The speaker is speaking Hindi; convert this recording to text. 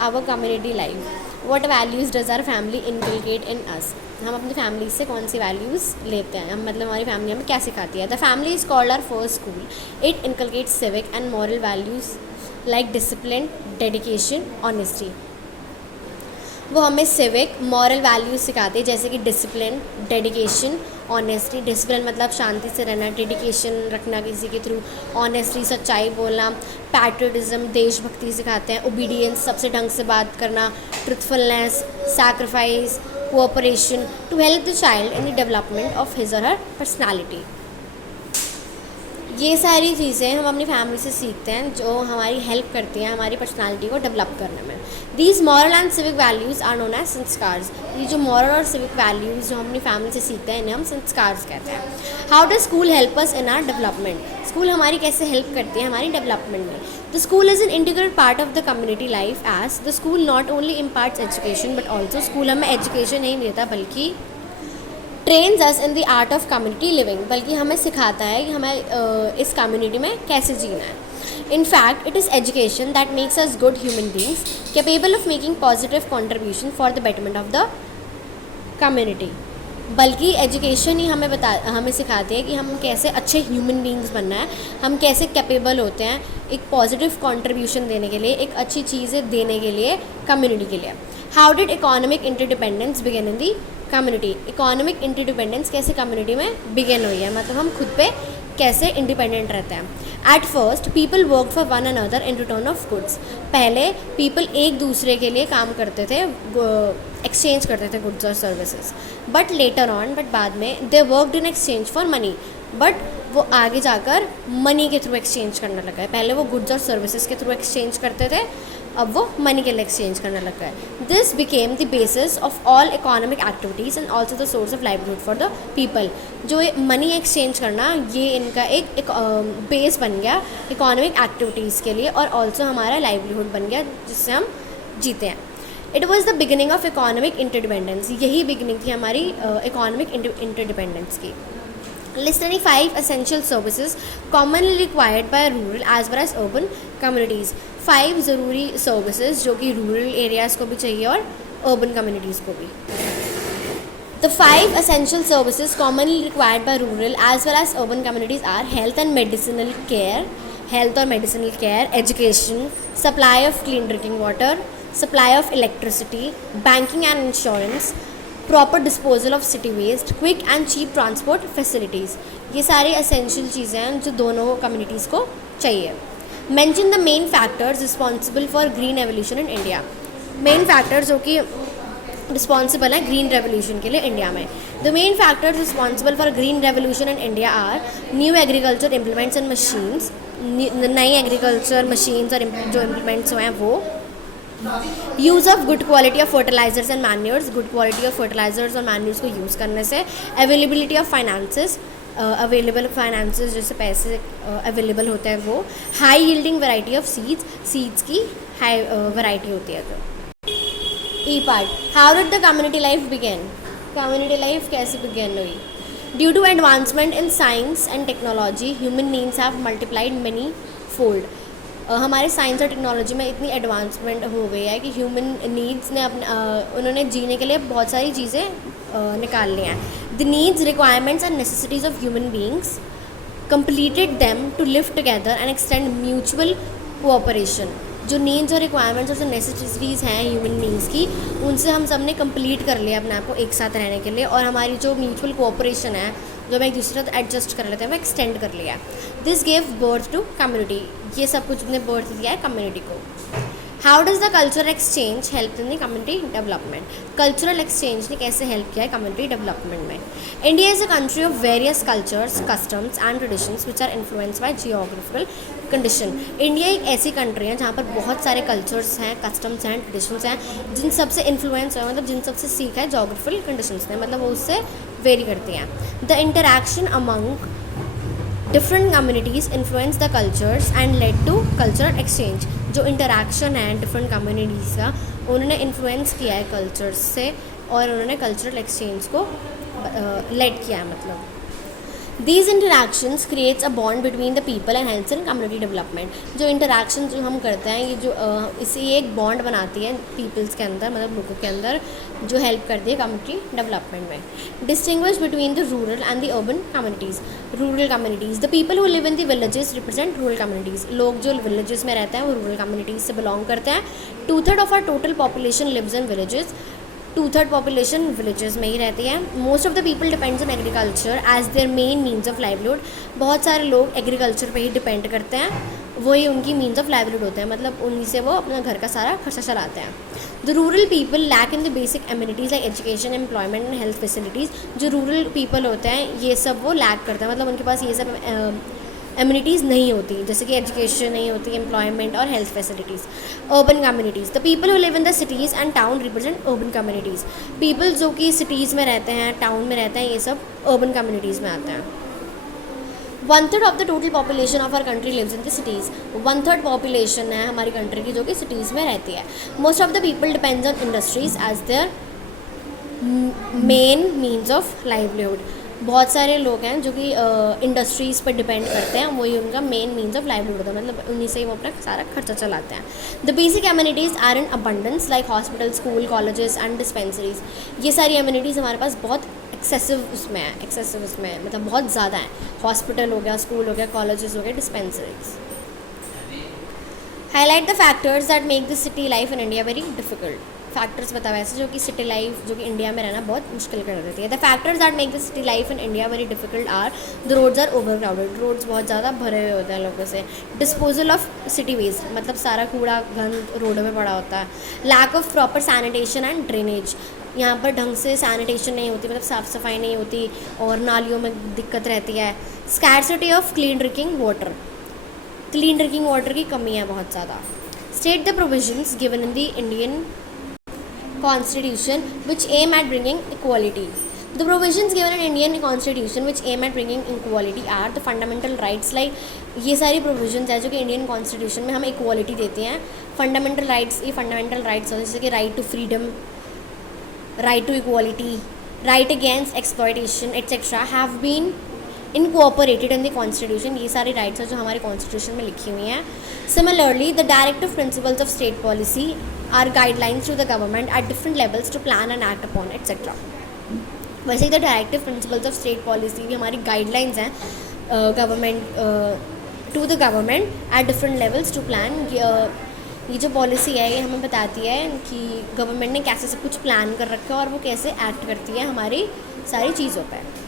Our community life, what values does our family inculcate in us. हम अपनी फैमिली से कौन सी वैल्यूज़ लेते हैं, हम मतलब हमारी फैमिली हमें क्या सिखाती है। The family is called our first school, it inculcates civic and moral values like discipline, dedication, honesty. वो हमें सिविक मॉरल वैल्यूज़ सिखाते हैं, जैसे कि डिसिप्लिन, डेडिकेशन, ऑनेस्टी। डिसिप्लिन मतलब शांति से रहना, डेडिकेशन रखना किसी के थ्रू, ऑनेस्टी सच्चाई बोलना, पैट्रियटिज्म देशभक्ति सिखाते हैं, ओबीडियंस सबसे ढंग से बात करना, truthfulness, sacrifice, cooperation to help the child in the development of his or her personality. ये सारी चीज़ें हम अपनी फैमिली से सीखते हैं जो हमारी हेल्प करती हैं हमारी पर्सनालिटी को डेवलप करने में। These moral and civic values are known as sanskars. ये जो मॉरल और सिविक वैल्यूज़ जो हम अपनी फैमिली से सीखते हैं इन्हें हम संस्कार्स कहते हैं। How does school help us in our development. School हमारी कैसे हेल्प करती है हमारी डेवलपमेंट में। The school is an integral part of the community life as the school not only imparts education but also school हमें एजुकेशन नहीं देता बल्कि trains us in the art of community living, बल्कि हमें सिखाता है कि हमें इस कम्युनिटी में कैसे जीना है। In fact, it is education that makes us good human beings, capable of making positive contribution for the betterment of the community. बल्कि एजुकेशन ही हमें सिखाती है कि हम कैसे अच्छे ह्यूमन बींग्स बनना है, हम कैसे कैपेबल होते हैं एक पॉजिटिव कंट्रीब्यूशन देने के लिए, एक अच्छी चीज़ें देने के लिए कम्युनिटी के लिए। How did economic interdependence begin in the community. Economic interdependence कैसे कम्युनिटी में बिगिन हुई है, मतलब हम खुद पे कैसे इंडिपेंडेंट रहते हैं। At first people work for one another in return of goods. पहले पीपल एक दूसरे के लिए काम करते थे, एक्सचेंज करते थे गुड्स और services. But later on, but बाद में they worked in exchange for money, but वो आगे जाकर मनी के थ्रू एक्सचेंज करने लगा है। पहले वो गुड्स और सर्विसेज के थ्रू एक्सचेंज करते थे, अब वो मनी के लिए एक्सचेंज करने लगा है। This became the basis of all economic activities and also the source of livelihood for the people. जो मनी एक्सचेंज करना ये इनका एक बेस बन गया इकोनॉमिक एक्टिविटीज़ के लिए, और ऑल्सो हमारा लाइवलीहुड बन गया जिससे हम जीते हैं। It was the beginning of economic interdependence. यही बिगिनिंग थी हमारी इकोनॉमिक इंटरडिपेंडेंस की। Listing 5 essential services commonly required by rural as well as urban communities। 5 ज़रूरी सर्विसेज जो कि रूरल एरियाज़ को भी चाहिए और अर्बन कम्युनिटीज़ को भी। The 5 essential services commonly required by rural as well as urban communities are health and medicinal care, health और medicinal care, education, supply of clean drinking water, supply of electricity, banking and insurance, proper disposal of city waste, quick and cheap transport facilities. ये सारी असेंशियल चीज़ें हैं जो दोनों कम्युनिटीज़ को चाहिए। Mention the main factors responsible for green revolution in India. Main factors जो कि रिस्पॉन्सिबल है ग्रीन रेवोल्यूशन के लिए इंडिया में। The main factors responsible for green revolution in India are new agriculture implements and machines, नई एग्रीकल्चर मशीन्स और जो इम्प्लीमेंट्स हुए हैं वो। Use of good quality of fertilizers and manures, good quality of fertilizers और मैन्योर्स को यूज़ करने से। Availability of finances, available finances जैसे पैसे अवेलेबल होते हैं वो। High yielding variety of seeds, seeds की हाई वैरायटी होती है। तो ई part, how did the community life begin. Community life कैसे बिगेन हुई। Due to advancement in science and technology human needs have multiplied many fold. हमारे साइंस और टेक्नोलॉजी में इतनी एडवांसमेंट हो गई है कि ह्यूमन नीड्स ने उन्होंने जीने के लिए बहुत सारी चीज़ें निकाल ली हैं। The needs, requirements and necessities of human beings completed them to live together and extend mutual cooperation. जो नीड्स और रिक्वायरमेंट्स और जो नेसेसिटीज़ हैं ह्यूमन बींग्स की, उनसे हम सब ने कंप्लीट कर लिया अपने आप को एक साथ रहने के लिए, और हमारी जो म्यूचुअल कोऑपरेशन है जो हम एक दूसरे साथ एडजस्ट कर लेते हैं वो एक्सटेंड कर लिया। This gave birth to community. ये सब कुछ ने बर्थ दिया है कम्युनिटी को। How does the cultural exchange help in the community development. Cultural exchange ने कैसे हेल्प किया है कम्युनिटी डेवलपमेंट में। India is a country of various cultures, customs and traditions which are influenced by geographical condition. India एक ऐसी कंट्री है जहाँ पर बहुत सारे कल्चर्स हैं, कस्टम्स हैं, ट्रेडिशंस हैं, जिन सबसे इन्फ्लुएंस है, मतलब जिन सबसे सीखा है जोग्राफिकल कंडीशंस ने, मतलब वो उससे वेरी करती हैं। The interaction among different communities influence the cultures and led to cultural exchange. जो इंटरैक्शन है डिफरेंट कम्युनिटीज़ का, उन्होंने इन्फ्लुएंस किया है कल्चर्स से और उन्होंने कल्चरल एक्सचेंज को लेड किया है। मतलब these interactions creates a bond between the people and helps in community development. जो इंटरेक्शन जो हम करते हैं ये जो इससे ये एक बॉन्ड बनाती है पीपल्स के अंदर, मतलब लोगों के अंदर, जो हेल्प करती है कम्युनिटी डेवलपमेंट में। Distinguish between the rural and the urban communities. Rural communities, the people who live in the villages represent rural communities. लोग जो विलेजेस में रहते हैं वो रूरल कम्युनिटीज़ से बिलोंग करते हैं। 2/3 of our total population lives in villages. 2/3 population villages में ही रहती है। Most of the people depends on agriculture as their main means of livelihood. बहुत सारे लोग एग्रीकल्चर पे ही डिपेंड करते हैं, वही उनकी मीन्स ऑफ लाइवलीहुड होते हैं, मतलब उन्हीं से वो अपना घर का सारा खर्चा चलाते हैं। The rural people lack in the basic amenities like education, employment and health facilities. जो रूरल पीपल होते हैं ये सब वो लैक करते हैं, मतलब उनके पास ये सब एम्यूनिटीज़ नहीं होती, जैसे कि एजुकेशन नहीं होती, एम्प्लॉयमेंट और health facilities. Urban communities, the people who live in the cities and town represent urban communities. People जो कि सिटीज़ में रहते हैं, टाउन में रहते हैं, ये सब अर्बन कम्युनिटीज़ में आते हैं। 1/3 of the total population of our country lives in the cities. 1/3 population है हमारी कंट्री की जो कि सिटीज़ में रहती है। Most of the people depends on industries as their main means of livelihood. बहुत सारे लोग हैं जो कि इंडस्ट्रीज़ पर डिपेंड करते हैं, वही उनका मेन मीन्स ऑफ लाइवलीहुड होता है, मतलब उन्हीं से ही वो अपना सारा खर्चा चलाते हैं। The basic amenities are in abundance like hospital, school, colleges and dispensaries. ये सारी एम्यूनिटीज़ हमारे पास बहुत एक्सेसिव उसमें है, मतलब बहुत ज़्यादा है। हॉस्पिटल हो गया, स्कूल हो गया, कॉलेजेस हो गए, dispensaries. Highlight the factors that make this city life in India very difficult. Factors बताओ ऐसे जो कि सिटी लाइफ जो कि इंडिया में रहना बहुत मुश्किल कर देती है। The factors that make the city life in India very difficult are the roads are over crowded. Roads बहुत ज़्यादा भरे हुए होते हैं लोगों से। डिस्पोजल ऑफ सिटी वेस्ट, मतलब सारा कूड़ा गंद रोडों में पड़ा होता है। Lack of proper sanitation and drainage, यहाँ पर ढंग से सैनिटेशन नहीं होती, मतलब साफ़ सफाई नहीं होती और नालियों में दिक्कत रहती है। Scarcity of clean drinking water, clean drinking water की कमी है बहुत ज़्यादा। State the provisions given in the Indian Constitution which aim at bringing equality. The provisions given in Indian Constitution which aim at bringing equality are the fundamental rights like ये सारी provisions है जो कि इंडियन कॉन्स्टिट्यूशन में हमें इक्वालिटी देती हैं। फंडामेंटल राइट्स, ये फंडामेंटल राइट्स होते हैं जैसे कि right to freedom, right to equality, right against exploitation etcetera have been incorporated in the constitution. ये सारी राइट्स हैं जो हमारे कॉन्स्टिट्यूशन में लिखी हुई हैं। Similarly the directive principles of state policy are guidelines to the government at different levels to plan and act upon etcetera. वैसे ही the directive principles of state policy भी हमारी गाइडलाइंस हैं government to the government at different levels to plan. ये जो पॉलिसी है ये हमें बताती है कि गवर्नमेंट ने कैसे सब कुछ प्लान कर रखा है और वो कैसे एक्ट करती है हमारी सारी चीज़ों पर।